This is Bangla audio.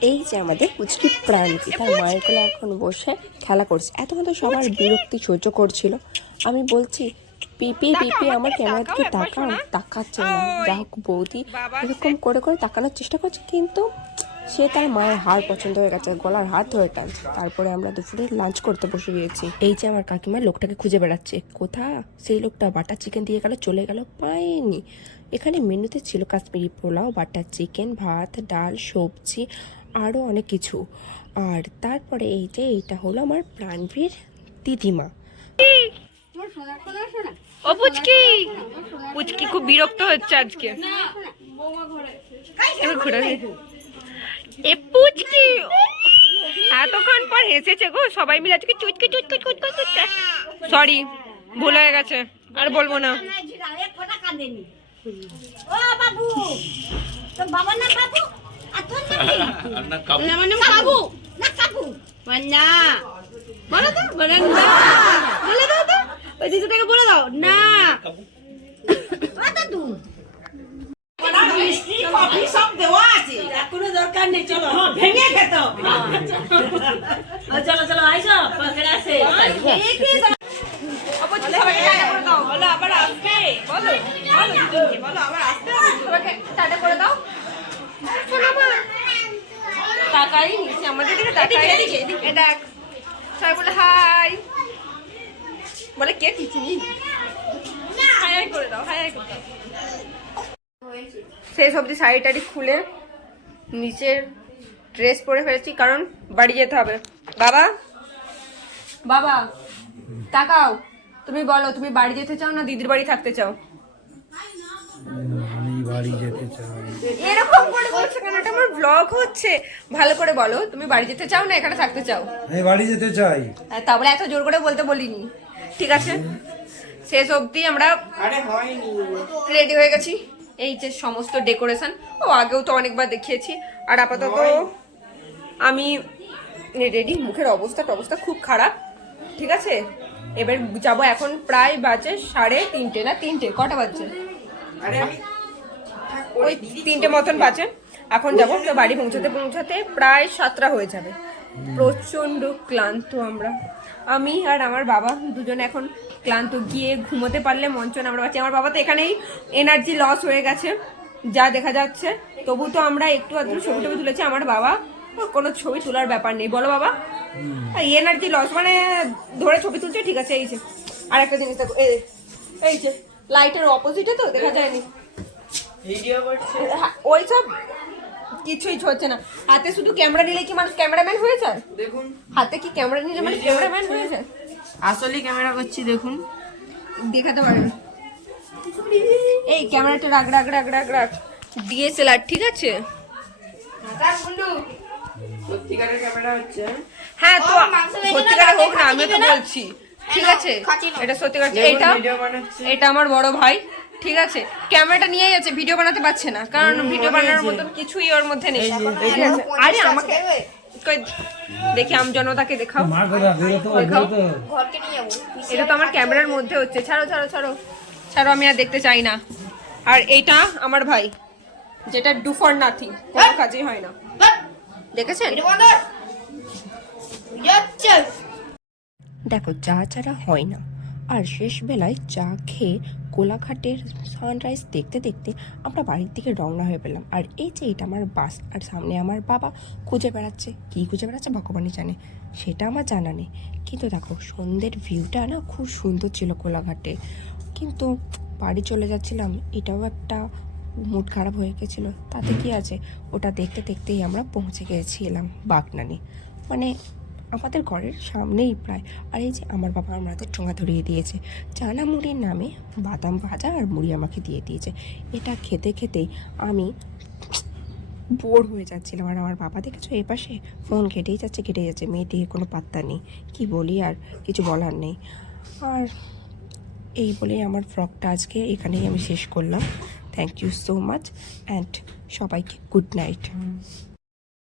এই যে আমাদের পুচকি প্রাণটি তার মায়ের কোলে এখন বসে খেলা করছে। এতক্ষণ তো সবার বিরক্তি সহ্য করছিল। আমি বলছি পিপি পিপি আমার ক্যামেরা দিকে তাকাও তাকাচ্ছে না। যা হোক বৌদি এরকম করে করে তাকানোর চেষ্টা করছে কিন্তু সে তার মায়ের হার পছন্দ হয়ে গেছে গলার হাত ধরে টানছে। তারপরে আমরা দুপুরে লাঞ্চ করতে বসে গিয়েছি। এই যে আমার কাকিমা লোকটাকে খুঁজে বেড়াচ্ছে। কোথা সেই লোকটা বাটার চিকেন দিয়ে গেল চলে গেল পায়নি এখানে মেনুতে ছিল কাশ্মীরি পোলাও বাটার চিকেন ভাত ডাল সবজি আরও অনেক কিছু। আর তারপরে এই যে এইটা হলো আমার প্রাণভীর দিদিমা। ও পুচকি! পুচকি খুব বিরক্ত হচ্ছে আজকে। এ পুচকি! এতক্ষণ পর হেসেছে গো সবাই মিলে আজকে চুচকি চুচকি চুচকি চুচকি। সরি ভুল হয়ে গেছে আর বলব না। ও বাবু! বাবার নাম বাবু? আর তোর নাম কি আমার নাম বাবু না কাবু না বলো তো বলে না বলে দাও তো ওই দিদিটাকে বলে দাও না বলো আবার আসবে বলো বলো বলো আবার আসবে করে তাকাই আমাদের দিকে তাকাই। দেখ সবাই বলে হাই। বলে কে চিনি? হাই হাই করে দাও হাই হাই করে দাও। শেষ অবধি শাড়ি টাড়ি খুলে নিচের ড্রেস পরে ফেলেছি কারণ বাড়ি যেতে হবে। বাবা? বাবা তাকাও। তুমি বলো তুমি বাড়ি যেতে চাও না দিদির বাড়ি থাকতে চাও? বাড়ি যেতে চাই এরকম করে বলছো কেন? এটা আমার ব্লগ হচ্ছে। ভালো করে বলো তুমি বাড়ি যেতে চাও না এখানে থাকতে চাও? আমি বাড়ি যেতে চাই। আর তারপরে এত জোর করে বলতে বলিনি। ঠিক আছে? শেষ অবধি আমরা রেডি হয়ে গেছি। এই যে সমস্ত ডেকোরেশন ও আগেও তো অনেকবার দেখিয়েছি। আর আপাতত আমি রেডি মুখের অবস্থা অবস্থা খুব খারাপ। ঠিক আছে? এবার যাব এখন প্রায় বাজে সাড়ে তিনটে না তিনটে কটা বাজছে? ওই তিনটে মতন বাজে এখন যাব, তো বাড়ি পৌঁছাতে পৌঁছাতে প্রায় সাতটা হয়ে যাবে। প্রচণ্ড ক্লান্ত আমরা। আমি আর আমার বাবা দুজন এখন ক্লান্ত, গিয়ে ঘুমোতে পারলে মঞ্চন আমরা পাচ্ছি আমার বাবা তো এখানেই এনার্জি লস হয়ে গেছে, যা দেখা যাচ্ছে। তবু তো আমরা একটু আধটু ছবি টবি তুলেছি। আমার বাবা, কোনো ছবি তোলার ব্যাপার নেই। বলো বাবা। এনার্জি লস মানে ধরে ছবি তুলছে, ঠিক আছে, এই যে। আর একটা জিনিস দেখো, এই যে লাইটের অপোজিটে তো, দেখা যায়নি। হ্যাঁ, ওইসব কিছুই হচ্ছে না। হাতে শুধু ক্যামেরা নিলে কি মানুষ ক্যামেরাম্যান হয়ে যায়? দেখুন। হাতে কি ক্যামেরা নিলে মানে ক্যামেরাম্যান হয়ে যায়? আসলে ক্যামেরা করছি দেখুন। দেখাতে পারেন। এই ক্যামেরাটা রাখ রাখ রাখ রাখ রাখ। ডিএসএলআর ঠিক আছে? ক্যামেরা হচ্ছে। হ্যাঁ তো সত্যিকারে হোক না আমি তো বলছি। ঠিক আছে? এটা সত্যিকার এটা এটা আমার বড় ভাই। ঠিক আছে ক্যামেরাটা নিয়ে যাচ্ছে ভিডিও বানাতে পারছে না। কারণ ভিডিও বানানোর মতন কিছুই ওর মধ্যে নেই। ঠিক আছে আরে আমাকে কই দেখি আম জনতাকে দেখাও। মা কথা বেরো তো দেখাও। বেরো তো ঘরকে নিয়ে যাব এটা তো আমার ক্যামেরার মধ্যে হচ্ছে। ছাড়ো ছাড়ো ছাড়ো। ছাড়ো আমি আর দেখতে চাই না। আর এইটা আমার ভাই যেটা ডু ফর নাথিং কোনো কাজেই হয় না। দেখেছেন? দেখো যা ছাড়া হয় না। আর শেষ বেলায় চা খেয়ে কোলাঘাটের সানরাইজ দেখতে দেখতে আমরা বাড়ির দিকে রওনা হয়ে পেলাম। আর এই যে এটা আমার বাস, আর সামনে আমার বাবা খুঁজে বেড়াচ্ছে। কী খুঁজে বেড়াচ্ছে ভগবানই জানে, সেটা আমার জানা নেই। কিন্তু দেখো, সন্ধ্যের ভিউটা না খুব সুন্দর ছিল কোলাঘাটে। কিন্তু বাড়ি চলে যাচ্ছিলাম, এটাও একটা মুড খারাপ হয়ে গেছিল। তাতে কি আছে? ওটা দেখতে দেখতেই আমরা পৌঁছে গিয়েছিলাম বাগনানি। মানে আমাদের ঘরের সামনেই প্রায়। আর এই যে আমার বাবা আমাদের ঠোঙা ধরিয়ে দিয়েছে। চানা মুড়ির নামে বাদাম ভাজা আর মুড়ি আমাকে দিয়ে দিয়েছে। এটা খেতে খেতেই আমি বোর হয়ে যাচ্ছিলাম। আর আমার বাবা দেখেছ এ পাশে? ফোন কেটেই যাচ্ছে কেটে যাচ্ছে। মেয়ে দিয়ে কোনো পাত্তা নেই। কি বলি আর কিছু বলার নেই। আর এই বলেই আমার ফ্রকটা আজকে এখানেই আমি শেষ করলাম। Thank you so much and সবাইকে গুড নাইট